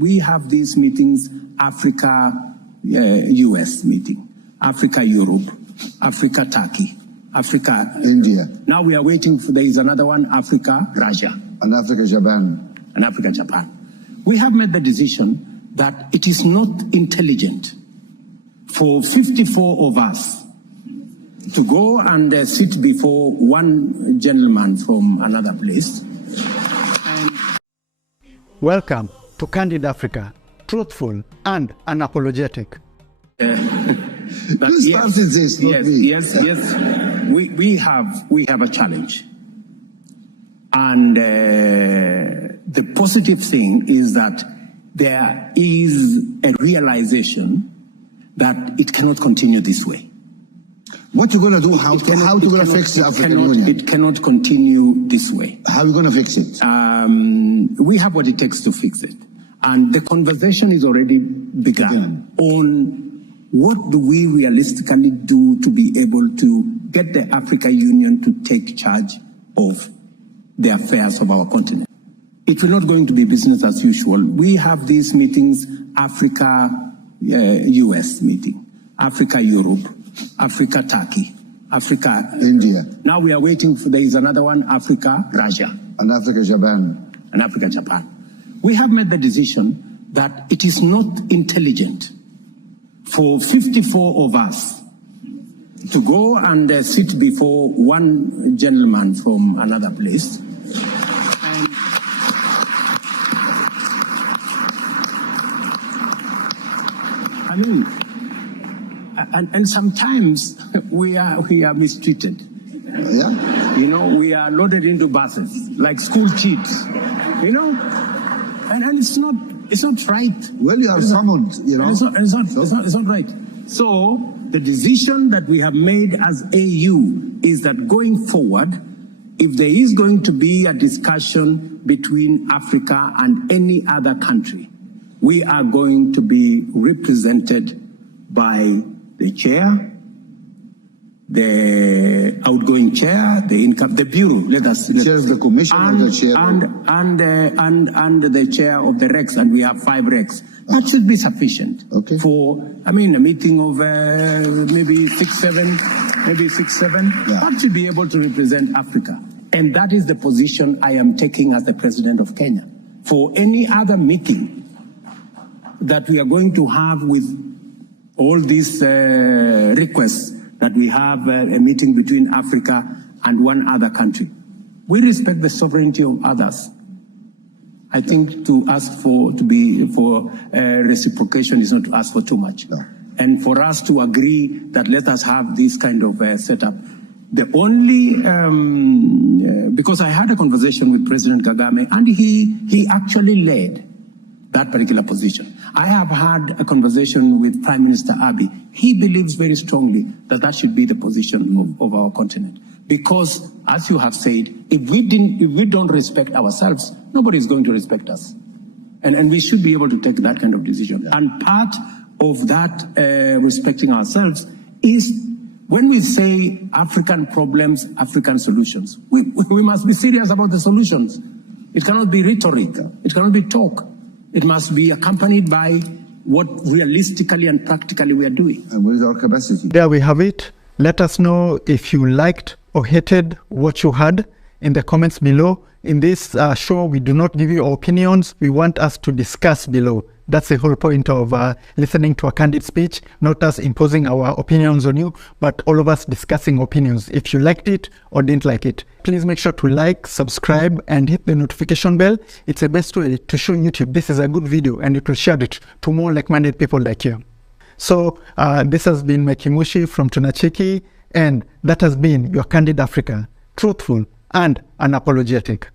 We have these meetings, Africa, US meeting, Africa, Europe, Africa, Turkey, Africa, India. Now we are waiting for, there is another one, Africa, Russia. And Africa, Japan. And Africa, Japan. We have made the decision that it is not intelligent for 54 of us to go and sit before one gentleman from another place. Welcome to Candid Africa, truthful and unapologetic. Who started this? Not me. Yes. We have a challenge. And the positive thing is that there is a realization that it cannot continue this way. What you going to do? How you going to fix the African Union? It cannot continue this way. How are you going to fix it? We have what it takes to fix it. And the conversation is already begun on what do we realistically do to be able to get the African Union to take charge of the affairs of our continent. It will not going to be business as usual. We have these meetings, Africa, US meeting, Africa, Europe, Africa, Turkey, Africa, India. Now we are waiting for, there is another one, Africa, Russia. And Africa, Japan. And Africa, Japan. We have made the decision that it is not intelligent for 54 of us to go and sit before one gentleman from another place. And sometimes we are mistreated. Yeah. You know, we are loaded into buses like school kids. You know, and it's not right. Well, you are summoned. You know, it's not right. So the decision that we have made as AU is that going forward, if there is going to be a discussion between Africa and any other country, we are going to be represented by the chair, the outgoing chair, the bureau. Chair of the commission, and the chair, and the chair of the Rex, and we have 5 Rex. That should be sufficient. Okay. For a meeting of maybe 6-7. Yeah. That should be able to represent Africa, and that is the position I am taking as the president of Kenya. For any other meeting that we are going to have with all these requests that we have a meeting between Africa and one other country. We respect the sovereignty of others. I think to ask for reciprocation is not to ask for too much. No. And for us to agree that let us have this kind of setup. The only, because I had a conversation with President Kagame and he actually led that particular position. I have had a conversation with Prime Minister Abiy. He believes very strongly that that should be the position of our continent. Because, as you have said, if we don't respect ourselves, nobody is going to respect us. And we should be able to take that kind of decision. Yeah. And part of that respecting ourselves is when we say African problems, African solutions, we must be serious about the solutions. It cannot be rhetoric. It cannot be talk. It must be accompanied by what realistically and practically we are doing. And what is our capacity? There we have it. Let us know if you liked or hated what you heard in the comments below. In this show, we do not give you our opinions. We want us to discuss below. That's the whole point of listening to a candid speech, not us imposing our opinions on you, but all of us discussing opinions. If you liked it or didn't like it, please make sure to like, subscribe, and hit the notification bell. It's the best way to show YouTube this is a good video, and it will share it to more like-minded people like you. So this has been Mekimushi from Tunachiki, and that has been your Candid Africa, truthful and unapologetic.